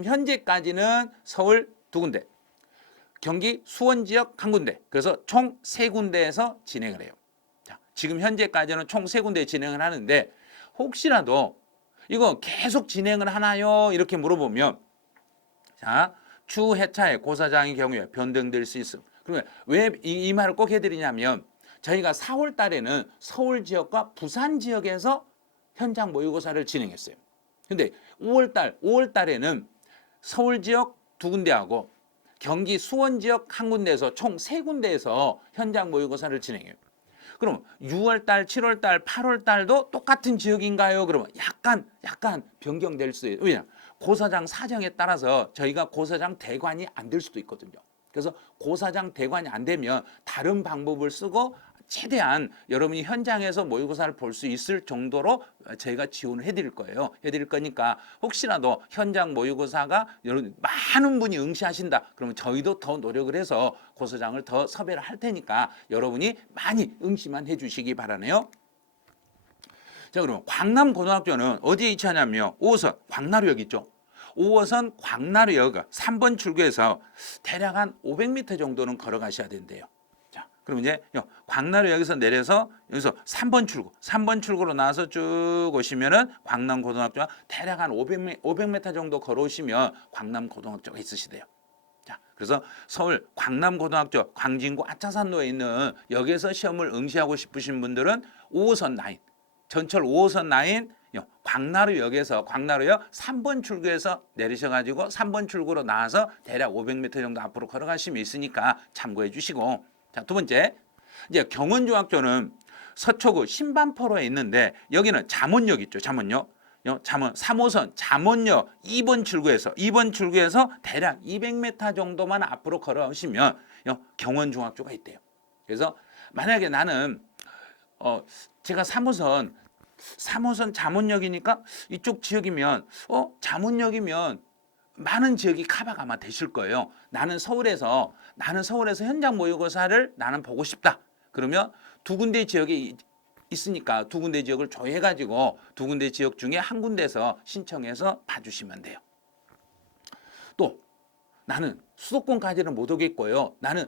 현재까지는 서울 2군데, 경기 수원 지역 1군데, 그래서 총 3군데에서 진행을 해요. 자, 지금 현재까지는 총 3군데 진행을 하는데 혹시라도 이거 계속 진행을 하나요? 이렇게 물어보면 자, 추회차의 고사장의 경우에 변동될 수 있음. 그러면 왜 이 말을 꼭 해드리냐면 저희가 4월 달에는 서울 지역과 부산 지역에서 현장 모의고사를 진행했어요. 근데 5월 달에는 서울 지역 2군데하고 경기 수원 지역 1군데에서 총 3군데에서 현장 모의고사를 진행해요. 그럼 6월 달, 7월 달, 8월 달도 똑같은 지역인가요? 그러면 약간 변경될 수 있어요. 왜냐? 고사장 사정에 따라서 저희가 고사장 대관이 안 될 수도 있거든요. 그래서 고사장 대관이 안 되면 다른 방법을 쓰고 최대한 여러분이 현장에서 모의고사를 볼 수 있을 정도로 저희가 지원을 해드릴 거예요. 해드릴 거니까 혹시라도 현장 모의고사가 여러분 많은 분이 응시하신다. 그러면 저희도 더 노력을 해서 고사장을 더 섭외를 할 테니까 여러분이 많이 응시만 해주시기 바라네요. 자, 그러면 광남고등학교는 어디에 위치하냐면 5호선 광나루역 있죠. 5호선 광나루역 3번 출구에서 대략 한 500m 정도는 걸어가셔야 된대요. 자, 그럼 이제 광나루역에서 내려서 여기서 3번 출구로 나와서 쭉 오시면은 광남고등학교가 대략 한 500m 정도 걸어오시면 광남고등학교가 있으시대요. 자, 그래서 서울 광남고등학교 광진구 아차산로에 있는 여기에서 시험을 응시하고 싶으신 분들은 5호선 라인 전철 5호선 라인 광나루역 3번 출구에서 내리셔가지고 3번 출구로 나와서 대략 500m 정도 앞으로 걸어가시면 있으니까 참고해 주시고 자, 두 번째 이제 경원중학교는 서초구 신반포로에 있는데 여기는 잠원역 있죠. 잠원역 잠원 3호선 잠원역 2번 출구에서 대략 200m 정도만 앞으로 걸어오시면 경원중학교가 있대요. 그래서 만약에 나는 제가 3호선 잠원역이니까 이쪽 지역이면 잠원역이면 많은 지역이 커버가 아마 되실 거예요. 나는 서울에서 현장 모의고사를 나는 보고 싶다. 그러면 두 군데 지역이 있으니까 두 군데 지역을 조회해가지고 두 군데 지역 중에 한 군데에서 신청해서 봐주시면 돼요. 또 나는 수도권까지는 못 오겠고요. 나는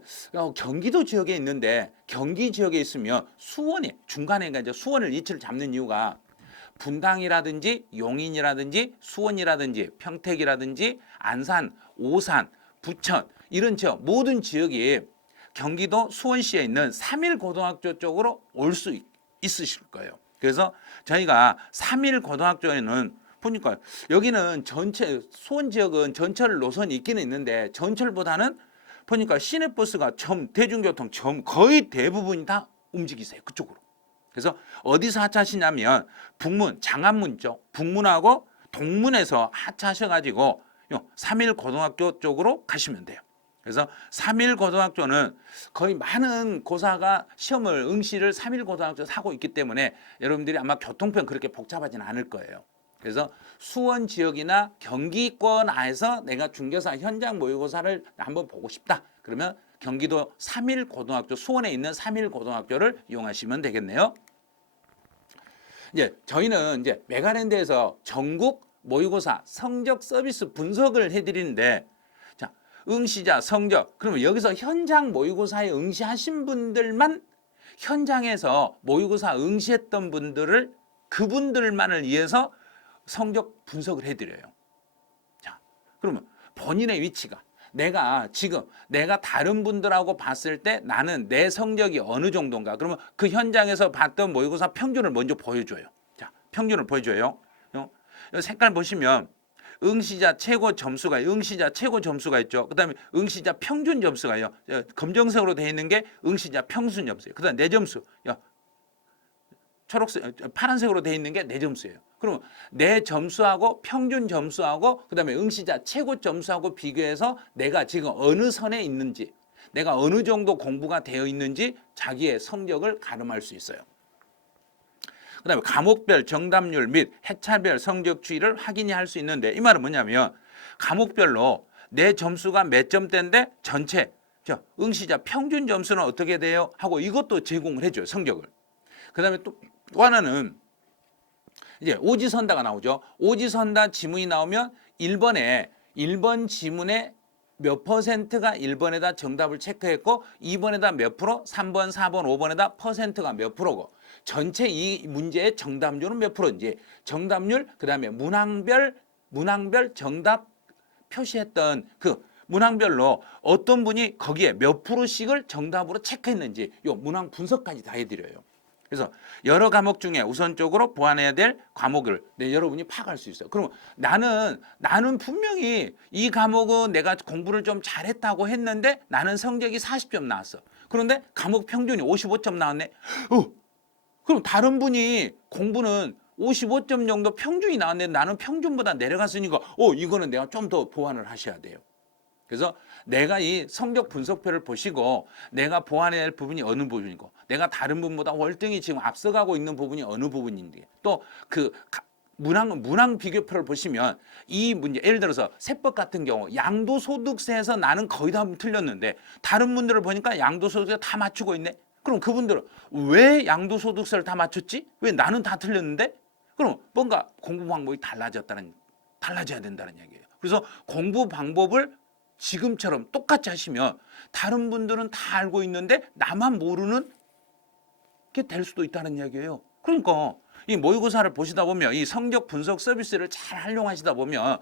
경기도 지역에 있는데 경기 지역에 있으면 수원에 중간에 이제 수원을 위치를 잡는 이유가 분당이라든지 용인이라든지 수원이라든지 평택이라든지 안산, 오산, 부천 이런 지역 모든 지역이 경기도 수원시에 있는 3일고등학교 쪽으로 올 수 있으실 거예요. 그래서 저희가 3일고등학교에는 보니까 여기는 전체 수원 지역은 전철 노선이 있기는 있는데 전철보다는 보니까 시내버스가 대중교통 거의 대부분이 다 움직이세요. 그쪽으로. 그래서 어디서 하차하시냐면 북문, 장안문 쪽 북문하고 동문에서 하차하셔가지고 3일고등학교 쪽으로 가시면 돼요. 그래서 3일고등학교는 거의 많은 고사가 시험을 응시를 3일고등학교에서 하고 있기 때문에 여러분들이 아마 교통편 그렇게 복잡하지는 않을 거예요. 그래서 수원 지역이나 경기권 안에서 내가 중개사 현장 모의고사를 한번 보고 싶다. 그러면 경기도 3일고등학교 수원에 있는 3일고등학교를 이용하시면 되겠네요. 이제 저희는 이제 메가랜드에서 전국 모의고사 성적 서비스 분석을 해드리는데 자 응시자 성적 그러면 여기서 현장 모의고사에 응시하신 분들만 현장에서 모의고사 응시했던 분들을 그분들만을 위해서 성적 분석을 해드려요. 자, 그러면 본인의 위치가 내가 다른 분들하고 봤을 때 나는 내 성적이 어느 정도인가? 그러면 그 현장에서 봤던 모의고사 평균을 먼저 보여줘요. 자, 평균을 보여줘요. 색깔 보시면 응시자 최고 점수가 있죠. 그다음에 응시자 평균 점수가요. 검정색으로 되어 있는 게 응시자 평균 점수예요. 그다음 내 점수. 파란색으로 되어 있는 게 내 점수예요. 그러면 내 점수하고 평균 점수하고 그다음에 응시자 최고 점수하고 비교해서 내가 지금 어느 선에 있는지 내가 어느 정도 공부가 되어 있는지 자기의 성적을 가늠할 수 있어요. 그다음에 과목별 정답률 및 해차별 성적 추이를 확인이 할 수 있는데 이 말은 뭐냐면 과목별로 내 점수가 몇 점대인데 전체 응시자 평균 점수는 어떻게 돼요? 하고 이것도 제공을 해줘요. 성적을. 그다음에 또 하나는 이제 오지선다가 나오죠. 오지선다 지문이 나오면 1번 지문에 몇 퍼센트가 1번에다 정답을 체크했고 2번에다 몇 프로, 3번, 4번, 5번에다 퍼센트가 몇 프로고 전체 이 문제의 정답률은 몇 프로인지 정답률 그다음에 문항별 정답 표시했던 그 문항별로 어떤 분이 거기에 몇 프로씩을 정답으로 체크했는지 요 문항 분석까지 다 해드려요. 그래서 여러 과목 중에 우선적으로 보완해야 될 과목을 여러분이 파악할 수 있어요. 그럼 나는 분명히 이 과목은 내가 공부를 좀 잘했다고 했는데 나는 성적이 40점 나왔어. 그런데 과목 평균이 55점 나왔네. 그럼 다른 분이 공부는 55점 정도 평균이 나왔는데 나는 평균보다 내려갔으니까 이거는 내가 좀 더 보완을 하셔야 돼요. 그래서 내가 이 성적 분석표를 보시고 내가 보완해야 할 부분이 어느 부분이고 내가 다른 분보다 월등히 지금 앞서가고 있는 부분이 어느 부분인지 또 그 문항 비교표를 보시면 이 문제 예를 들어서 세법 같은 경우 양도소득세에서 나는 거의 다 틀렸는데 다른 분들을 보니까 양도소득세 다 맞추고 있네. 그럼 그분들은 왜 양도소득세를 다 맞췄지? 왜 나는 다 틀렸는데? 그럼 뭔가 공부 방법이 달라져야 된다는 얘기예요. 그래서 공부 방법을 지금처럼 똑같이 하시면 다른 분들은 다 알고 있는데 나만 모르는 게 될 수도 있다는 이야기예요. 그러니까 이 모의고사를 보시다 보면 이 성적 분석 서비스를 잘 활용하시다 보면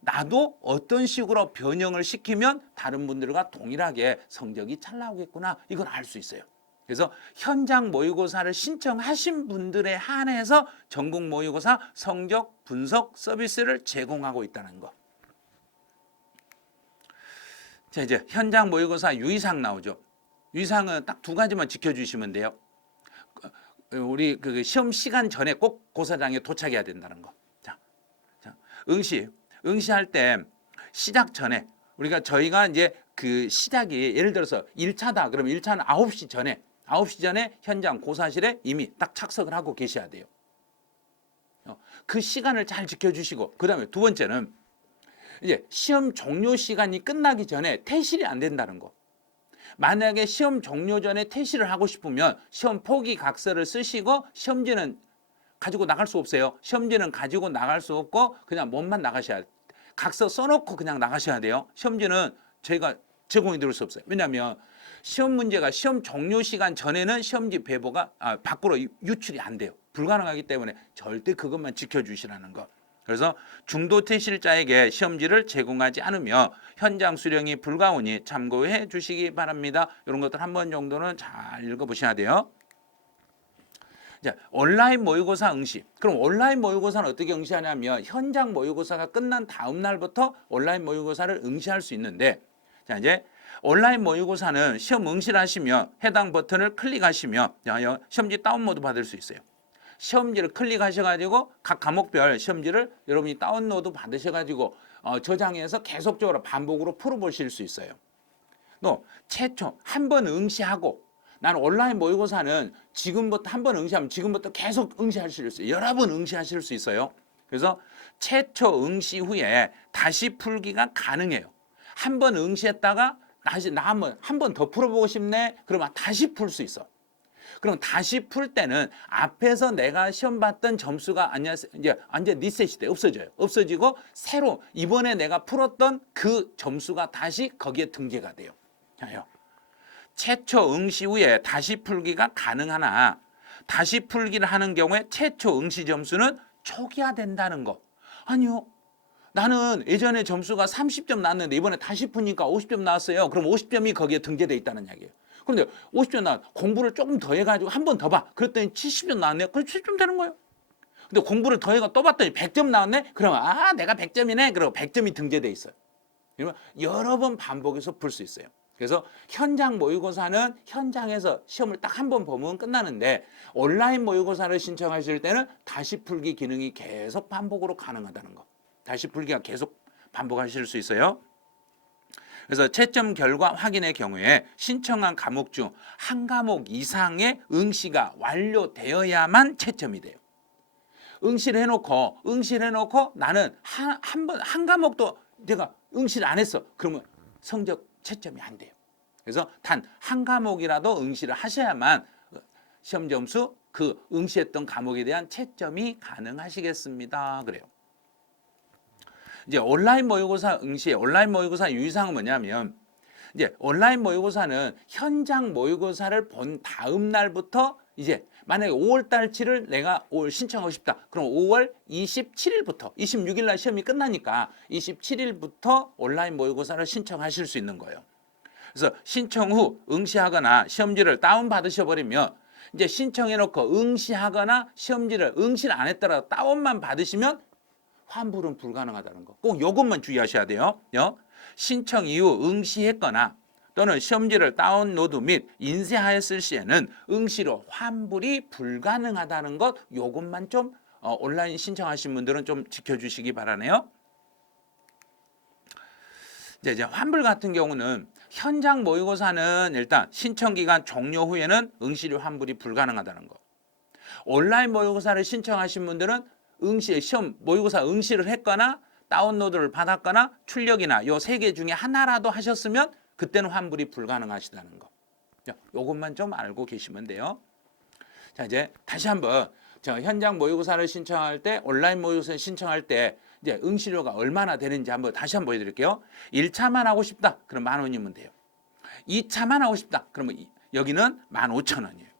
나도 어떤 식으로 변형을 시키면 다른 분들과 동일하게 성적이 잘 나오겠구나 이걸 알 수 있어요. 그래서 현장 모의고사를 신청하신 분들에 한해서 전국 모의고사 성적 분석 서비스를 제공하고 있다는 거. 자, 이제 현장 모의고사 유의사항 나오죠. 유의사항은 딱 두 가지만 지켜주시면 돼요. 우리 그 시험 시간 전에 꼭 고사장에 도착해야 된다는 거. 응시할 때 시작 전에 저희가 이제 그 시작이 예를 들어서 1차다. 그럼 1차는 9시 전에 현장 고사실에 이미 딱 착석을 하고 계셔야 돼요. 그 시간을 잘 지켜주시고, 그 다음에 두 번째는 이제 시험 종료 시간이 끝나기 전에 퇴실이 안 된다는 거. 만약에 시험 종료 전에 퇴실을 하고 싶으면 시험 포기 각서를 쓰시고 시험지는 가지고 나갈 수 없어요. 시험지는 가지고 나갈 수 없고 그냥 몸만 나가셔야 돼요. 각서 써놓고 그냥 나가셔야 돼요. 시험지는 저희가 제공해 드릴 수 없어요. 왜냐하면 시험 문제가 시험 종료 시간 전에는 시험지 배포가 밖으로 유출이 안 돼요. 불가능하기 때문에 절대 그것만 지켜주시라는 거. 그래서 중도 퇴실자에게 시험지를 제공하지 않으며 현장 수령이 불가오니 참고해 주시기 바랍니다. 이런 것들 한 번 정도는 잘 읽어보셔야 돼요. 자, 온라인 모의고사 응시. 그럼 온라인 모의고사는 어떻게 응시하냐면 현장 모의고사가 끝난 다음 날부터 온라인 모의고사를 응시할 수 있는데, 자, 이제 온라인 모의고사는 시험 응시를 하시면 해당 버튼을 클릭하시면 시험지 다운로드 받을 수 있어요. 시험지를 클릭하셔가지고 각 과목별 시험지를 여러분이 다운로드 받으셔가지고 저장해서 계속적으로 반복으로 풀어보실 수 있어요. 또 최초 한 번 응시하고, 나는 온라인 모의고사는 지금부터 한 번 응시하면 지금부터 계속 응시하실 수 있어요. 여러 번 응시하실 수 있어요. 그래서 최초 응시 후에 다시 풀기가 가능해요. 한 번 응시했다가 다시 나 한 번 더 풀어보고 싶네. 그러면 다시 풀 수 있어. 그럼 다시 풀 때는 앞에서 내가 시험 봤던 점수가 이제 완전 리셋이 돼. 없어지고 새로 이번에 내가 풀었던 그 점수가 다시 거기에 등재가 돼요. 자요. 최초 응시 후에 다시 풀기가 가능하나 다시 풀기를 하는 경우에 최초 응시 점수는 초기화된다는 거. 아니요. 나는 예전에 점수가 30점 나왔는데 이번에 다시 푸니까 50점 나왔어요. 그럼 50점이 거기에 등재돼 있다는 이야기예요. 그런데 50점 나왔 공부를 조금 더 해가지고 한 번 더 봐. 그랬더니 70점 나왔네. 그럼 70점 되는 거예요. 근데 공부를 더 해가 또 봤더니 100점 나왔네. 그러면 내가 100점이네. 그리고 100점이 등재돼 있어요. 그러면 여러 번 반복해서 풀 수 있어요. 그래서 현장 모의고사는 현장에서 시험을 딱 한 번 보면 끝나는데 온라인 모의고사를 신청하실 때는 다시 풀기 기능이 계속 반복으로 가능하다는 거. 다시 풀기가 계속 반복하실 수 있어요. 그래서 채점 결과 확인의 경우에 신청한 과목 중 한 과목 이상의 응시가 완료되어야만 채점이 돼요. 응시를 해놓고 나는 한 과목도 내가 응시를 안 했어. 그러면 성적 채점이 안 돼요. 그래서 단 한 과목이라도 응시를 하셔야만 시험 점수 그 응시했던 과목에 대한 채점이 가능하시겠습니다. 그래요. 이제 온라인 모의고사 온라인 모의고사 유의사항은 뭐냐면, 이제 온라인 모의고사는 현장 모의고사를 본 다음 날부터 이제 만약에 5월 달치를 내가 신청하고 싶다. 그럼 5월 27일부터 26일 날 시험이 끝나니까 27일부터 온라인 모의고사를 신청하실 수 있는 거예요. 그래서 신청 후 응시하거나 시험지를 다운받으셔 버리면 이제 신청해놓고 응시하거나 시험지를 응시를 안 했더라도 다운만 받으시면 환불은 불가능하다는 거. 꼭 이것만 주의하셔야 돼요. 신청 이후 응시했거나 또는 시험지를 다운로드 및 인쇄하였을 시에는 응시로 환불이 불가능하다는 것, 이것만 좀 온라인 신청하신 분들은 좀 지켜주시기 바라네요. 이제 환불 같은 경우는 현장 모의고사는 일단 신청 기간 종료 후에는 응시료 환불이 불가능하다는 거. 온라인 모의고사를 신청하신 분들은 시험 모의고사 응시를 했거나 다운로드를 받았거나 출력이나 요 세 개 중에 하나라도 하셨으면 그때는 환불이 불가능하시다는 거. 요것만 좀 알고 계시면 돼요. 자, 이제 다시 한번 현장 모의고사를 신청할 때, 온라인 모의고사를 신청할 때 이제 응시료가 얼마나 되는지 다시 한번 보여드릴게요. 1차만 하고 싶다. 그럼 10,000원이면 돼요. 2차만 하고 싶다. 그러면 여기는 15,000원이에요.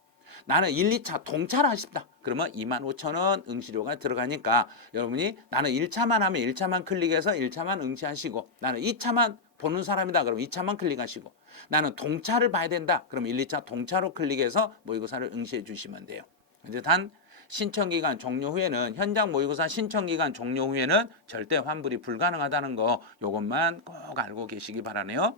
나는 1, 2차 동차를 하고 싶다. 그러면 25,000원 응시료가 들어가니까 여러분이 나는 1차만 하면 1차만 클릭해서 1차만 응시하시고, 나는 2차만 보는 사람이다. 그럼 2차만 클릭하시고, 나는 동차를 봐야 된다. 그럼 1, 2차 동차로 클릭해서 모의고사를 응시해 주시면 돼요. 이제 단 신청기간 종료 후에는, 현장 모의고사 신청기간 종료 후에는 절대 환불이 불가능하다는 거, 요것만 꼭 알고 계시기 바라네요.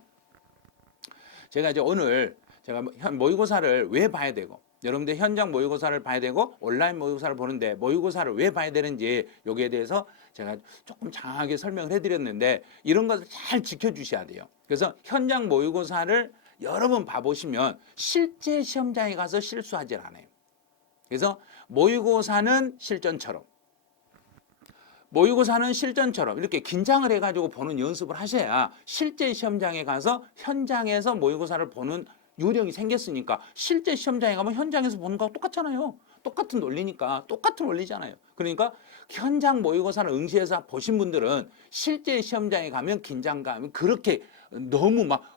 제가 이제 오늘 제가 모의고사를 왜 봐야 되고 여러분들 현장 모의고사를 봐야 되고 온라인 모의고사를 보는데 모의고사를 왜 봐야 되는지 여기에 대해서 제가 조금 장하게 설명을 해드렸는데 이런 것을 잘 지켜주셔야 돼요. 그래서 현장 모의고사를 여러 번 봐보시면 실제 시험장에 가서 실수하지 않아요. 그래서 모의고사는 실전처럼 이렇게 긴장을 해가지고 보는 연습을 하셔야 실제 시험장에 가서 현장에서 모의고사를 보는 요령이 생겼으니까 실제 시험장에 가면 현장에서 보는 거하고 똑같잖아요. 똑같은 논리니까 똑같은 원리잖아요. 그러니까 현장 모의고사를 응시해서 보신 분들은 실제 시험장에 가면 긴장감이 그렇게 너무 막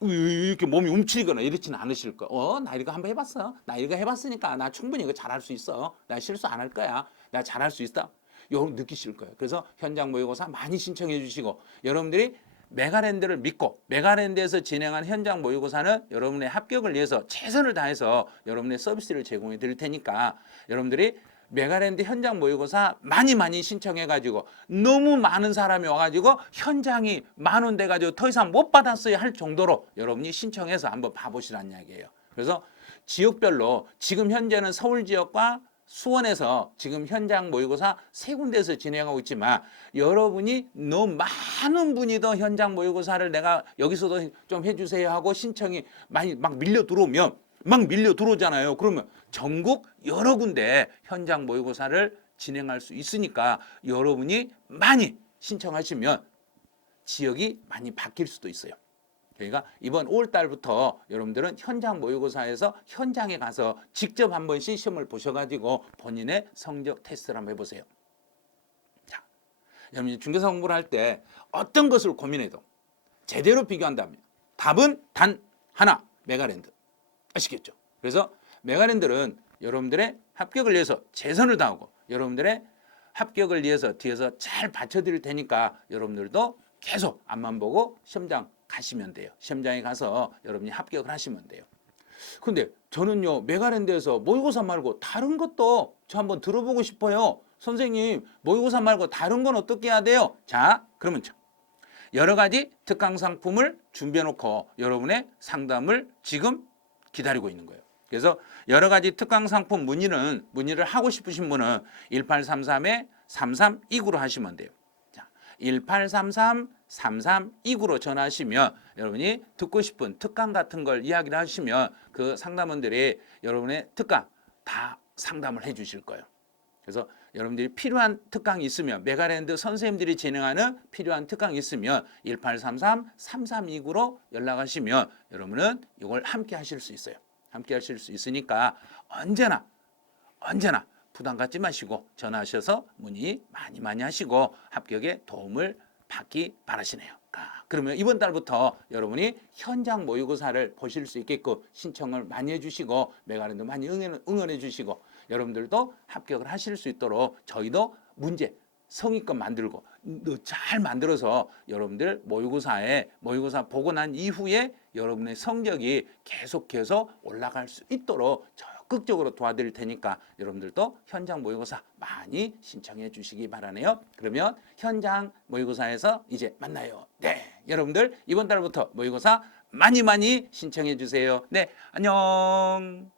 이렇게 몸이 움츠리거나 이렇지는 않으실 거예요. 나 이거 한번 해봤어. 나 이거 해봤으니까 나 충분히 이거 잘할 수 있어. 나 실수 안 할 거야. 나 잘할 수 있다. 여러분 느끼실 거예요. 그래서 현장 모의고사 많이 신청해 주시고 여러분들이 메가랜드를 믿고 메가랜드에서 진행한 현장 모의고사는 여러분의 합격을 위해서 최선을 다해서 여러분의 서비스를 제공해 드릴 테니까 여러분들이 메가랜드 현장 모의고사 많이 신청해 가지고 너무 많은 사람이 와가지고 현장이 만원 돼 가지고 더 이상 못 받았어야 할 정도로 여러분이 신청해서 한번 봐보시라는 이야기예요. 그래서 지역별로 지금 현재는 서울 지역과 수원에서 지금 현장 모의고사 3군데에서 진행하고 있지만 여러분이 너무 많은 분이 더 현장 모의고사를 내가 여기서도 좀 해주세요 하고 신청이 많이 막 밀려 들어오잖아요. 그러면 전국 여러 군데 현장 모의고사를 진행할 수 있으니까 여러분이 많이 신청하시면 지역이 많이 바뀔 수도 있어요. 그러니까 이번 5월 달부터 여러분들은 현장 모의고사에서 현장에 가서 직접 한 번씩 시험을 보셔가지고 본인의 성적 테스트를 한번 해보세요. 자, 여러분이 중개사 공부를 할 때 어떤 것을 고민해도 제대로 비교한다면 답은 단 하나, 메가랜드. 아시겠죠? 그래서 메가랜드는 여러분들의 합격을 위해서 최선을 다하고 여러분들의 합격을 위해서 뒤에서 잘 받쳐드릴 테니까 여러분들도 계속 앞만 보고 시험장 가시면 돼요. 시험장에 가서 여러분이 합격을 하시면 돼요. 근데 저는요 메가랜드에서 모의고사 말고 다른 것도 저 한번 들어보고 싶어요. 선생님 모의고사 말고 다른 건 어떻게 해야 돼요? 자 그러면 여러 가지 특강 상품을 준비해 놓고 여러분의 상담을 지금 기다리고 있는 거예요. 그래서 여러 가지 특강 상품 문의를 하고 싶으신 분은 1833-3329로 하시면 돼요. 1833-3329로 전화하시면 여러분이 듣고 싶은 특강 같은 걸 이야기를 하시면 그 상담원들이 여러분의 특강 다 상담을 해 주실 거예요. 그래서 여러분들이 필요한 특강이 있으면 메가랜드 선생님들이 진행하는 필요한 특강이 있으면 1833-3329로 연락하시면 여러분은 이걸 함께 하실 수 있어요. 함께 하실 수 있으니까 언제나 부담 갖지 마시고 전화하셔서 문의 많이 하시고 합격에 도움을 받기 바라시네요. 그러면 이번 달부터 여러분이 현장 모의고사를 보실 수 있게끔 신청을 많이 해주시고 메가랜드 많이 응원해 주시고 여러분들도 합격을 하실 수 있도록 저희도 문제 성의껏 만들고 잘 만들어서 여러분들 모의고사 보고 난 이후에 여러분의 성적이 계속해서 올라갈 수 있도록 적극적으로 도와드릴 테니까 여러분들도 현장 모의고사 많이 신청해 주시기 바라네요. 그러면 현장 모의고사에서 이제 만나요. 네, 여러분들 이번 달부터 모의고사 많이 신청해 주세요. 네, 안녕.